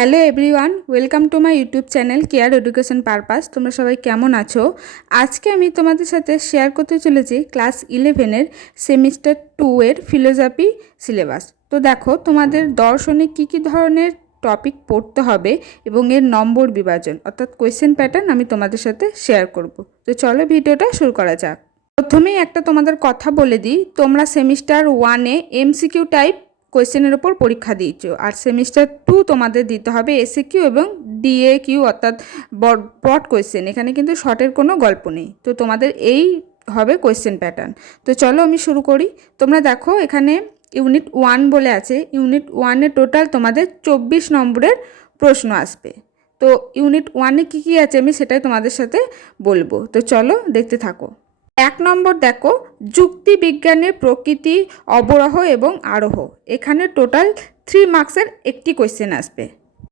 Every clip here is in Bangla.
Hello everyone, welcome to my YouTube channel care education purpose. তোমরা সবাই কেমন আছো? আজকে আমি তোমাদের সাথে শেয়ার করতে চলেছি ক্লাস 11-এর সেমিস্টার 2 এর ফিলোসফি সিলেবাস। তো দেখো, তোমাদের দর্শনে কী কী ধরনের টপিক পড়তে হবে এবং এর নম্বর বিভাজন অর্থাৎ কোয়েশ্চেন প্যাটার্ন আমি তোমাদের সাথে শেয়ার করব। তো চলো ভিডিওটা শুরু করা যাক। প্রথমেই একটা তোমাদের কথা বলে দিই, তোমরা সেমিস্টার 1-এ এমসিকিউ টাইপ কোয়েশ্চেনের ওপর পরীক্ষা দিয়েছো, আর সেমিস্টার 2 তোমাদের দিতে হবে এসএকিউ এবং ডিএকিউ অর্থাৎ ব্রড কোয়েশ্চেন। এখানে কিন্তু শর্টের কোনো গল্প নেই। তো তোমাদের এই হবে কোয়েশ্চেন প্যাটার্ন। তো চলো আমি শুরু করি। তোমরা দেখো, এখানে ইউনিট 1 বলে আছে। ইউনিট 1-এ টোটাল তোমাদের 24 নম্বরের প্রশ্ন আসবে। তো ইউনিট 1-এ কী কী আছে আমি সেটাই তোমাদের সাথে বলবো। তো চলো দেখতে থাকো। 1 নম্বর দেখো, যুক্তি বিজ্ঞানের প্রকৃতি, অবরোহ এবং আরোহ। এখানে টোটাল 3 মার্কসের একটি কোয়েশ্চেন আসবে।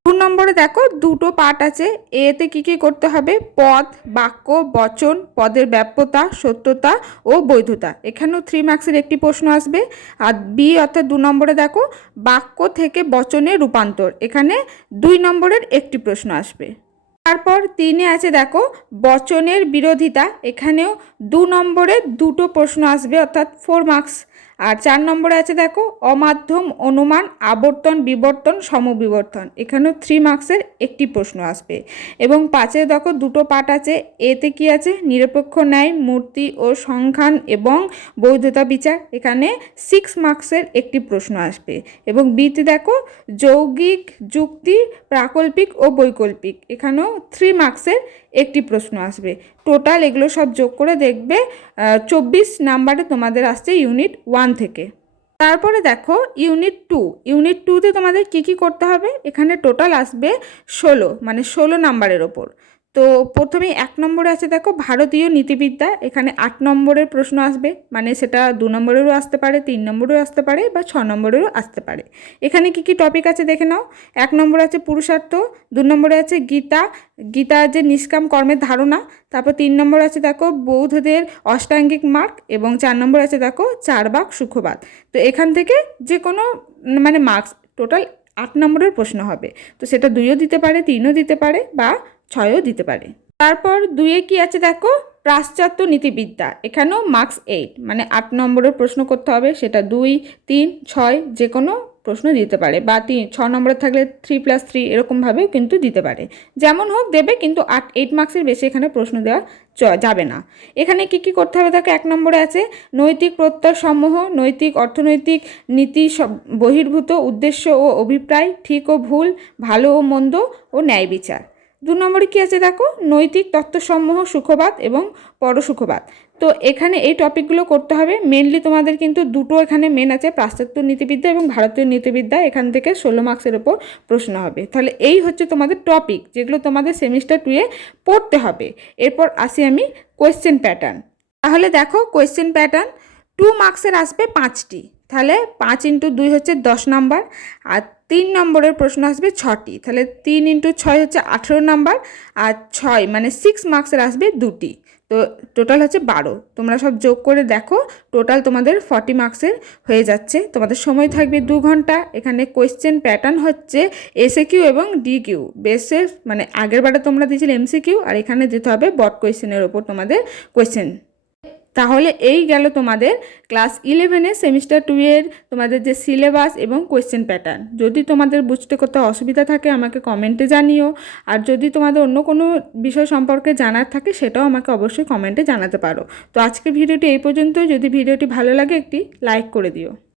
2 নম্বরে দেখো, দুটো পার্ট আছে। এতে কি কি করতে হবে? পদ, বাক্য, বচন, পদের ব্যাপ্যতা, সত্যতা ও বৈধতা। এখানেও 3 মার্কসের একটি প্রশ্ন আসবে। আর বি অর্থাৎ 2 নম্বরে দেখো, বাক্য থেকে বচনে রূপান্তর। এখানে 2 নম্বরের একটি প্রশ্ন আসবে। তারপর 3-এ আছে দেখো, বচনের বিরোধিতা। এখানেও 2 নম্বরে দুটো প্রশ্ন আসবে অর্থাৎ 4 মার্কস। আর 4 নম্বরে আছে দেখো, অমাধ্যম অনুমান, আবর্তন বিবর্তন সমবিবর্তন। এখানেও 3 মার্কসের একটি প্রশ্ন আসবে। এবং 5-এ দেখো দুটো পার্ট আছে। এতে কি আছে? নিরপেক্ষ ন্যায়, মূর্তি ও সংখ্যান এবং বৈধতা বিচার। এখানে 6 মার্কসের একটি প্রশ্ন আসবে। এবং বিতে দেখো, যৌগিক যুক্তি, প্রাকল্পিক ও বৈকল্পিক। এখানেও 3 মার্কসের একটি প্রশ্ন আসবে। টোটাল এগুলো সব যোগ করে দেখবে 24 নাম্বারে তোমাদের আসছে ইউনিট 1 থেকে। তারপরে দেখো ইউনিট 2। ইউনিট 2-তে তোমাদের কি কি করতে হবে? এখানে টোটাল আসবে 16, মানে 16 নাম্বারের ওপর। তো প্রথমেই 1 নম্বরে আছে দেখো, ভারতীয় নীতিবিদ্যা। এখানে 8 নম্বরের প্রশ্ন আসবে, মানে সেটা 2 নম্বরেরও আসতে পারে, 3 নম্বরেরও আসতে পারে বা 6 নম্বরেরও আসতে পারে। এখানে কি কি টপিক আছে দেখে নাও। 1 নম্বরে আছে পুরুষার্থ, 2 নম্বরে আছে গীতা, গীতা যে নিষ্কাম কর্মের ধারণা। তারপর 3 নম্বর আছে দেখো, বৌদ্ধদের অষ্টাঙ্গিক মার্গ। এবং 4 নম্বর আছে দেখো, চারবাক সুখবাদ। তো এখান থেকে যে কোনো মানে মার্কস টোটাল 8 নম্বরের প্রশ্ন হবে। তো সেটা 2ও দিতে পারে, 3ও দিতে পারে বা 6ও দিতে পারে। তারপর 2-এ কি আছে দেখো, পাশ্চাত্য নীতিবিদ্যা। এখানেও মার্কস 8, মানে 8 নম্বরের প্রশ্ন করতে হবে। সেটা 2, 3, 6 যে কোনো প্রশ্ন দিতে পারে, বা 6 নম্বরে থাকলে 3+3 এরকমভাবেও কিন্তু দিতে পারে। যেমন হোক দেবে, কিন্তু 8 মার্কসের বেশি এখানে প্রশ্ন দেওয়া যাবে না। এখানে কি কি করতে হবে দেখো, 1 নম্বরে আছে নৈতিক প্রত্যয় সমূহ, নৈতিক অর্থনৈতিক নীতি বহির্ভূত উদ্দেশ্য ও অভিপ্রায়, ঠিক ও ভুল, ভালো ও মন্দ ও ন্যায় বিচার। 2 নম্বরে কি আছে দেখো, নৈতিক তত্ত্বসমূহ, সুখবাদ এবং পরসুখবাদ। তো এখানে এই টপিকগুলো করতে হবে। মেনলি তোমাদের কিন্তু দুটো এখানে মেন আছে, পাশ্চাত্য নীতিবিদ্যা এবং ভারতীয় নীতিবিদ্যা। এখান থেকে 16 মার্কসের ওপর প্রশ্ন হবে। তাহলে এই হচ্ছে তোমাদের টপিক, যেগুলো তোমাদের সেমিস্টার 2-এ পড়তে হবে। এরপর আসি আমি কোয়েশ্চেন প্যাটার্ন। তাহলে দেখো, কোয়েশ্চেন প্যাটার্ন 2 মার্কসের আসবে 5টি। তাহলে 5 × 2 হচ্ছে 10 নাম্বার। আর 3 নম্বরের প্রশ্ন আসবে 6টি। তাহলে 3 × 6 হচ্ছে 18 নাম্বার। আর 6 মানে 6 মার্কসের আসবে 2টি। তো টোটাল হচ্ছে 12। তোমরা সব যোগ করে দেখো, টোটাল তোমাদের 40 মার্কসের হয়ে যাচ্ছে। তোমাদের সময় থাকবে 2 ঘন্টা। এখানে কোয়েশ্চেন প্যাটার্ন হচ্ছে এসএকিউ এবং ডিকিউ বেসে, মানে আগের বারে তোমরা দিয়েছিলে এমসিকিউ, আর এখানে দিতে হবে বট কোয়েশ্চেনের ওপর তোমাদের কোয়েশ্চেন। তাহলে এই গেল তোমাদের ক্লাস 11-এর সেমিস্টার 2-এর তোমাদের যে সিলেবাস এবং কোয়েশ্চেন প্যাটার্ন। যদি তোমাদের বুঝতে কোথাও অসুবিধা থাকে আমাকে কমেন্টে জানিও। আর যদি তোমাদের অন্য কোনো বিষয় সম্পর্কে জানার থাকে সেটাও আমাকে অবশ্যই কমেন্টে জানাতে পারো। তো আজকের ভিডিওটি এই পর্যন্ত। যদি ভিডিওটি ভালো লাগে একটি লাইক করে দিও।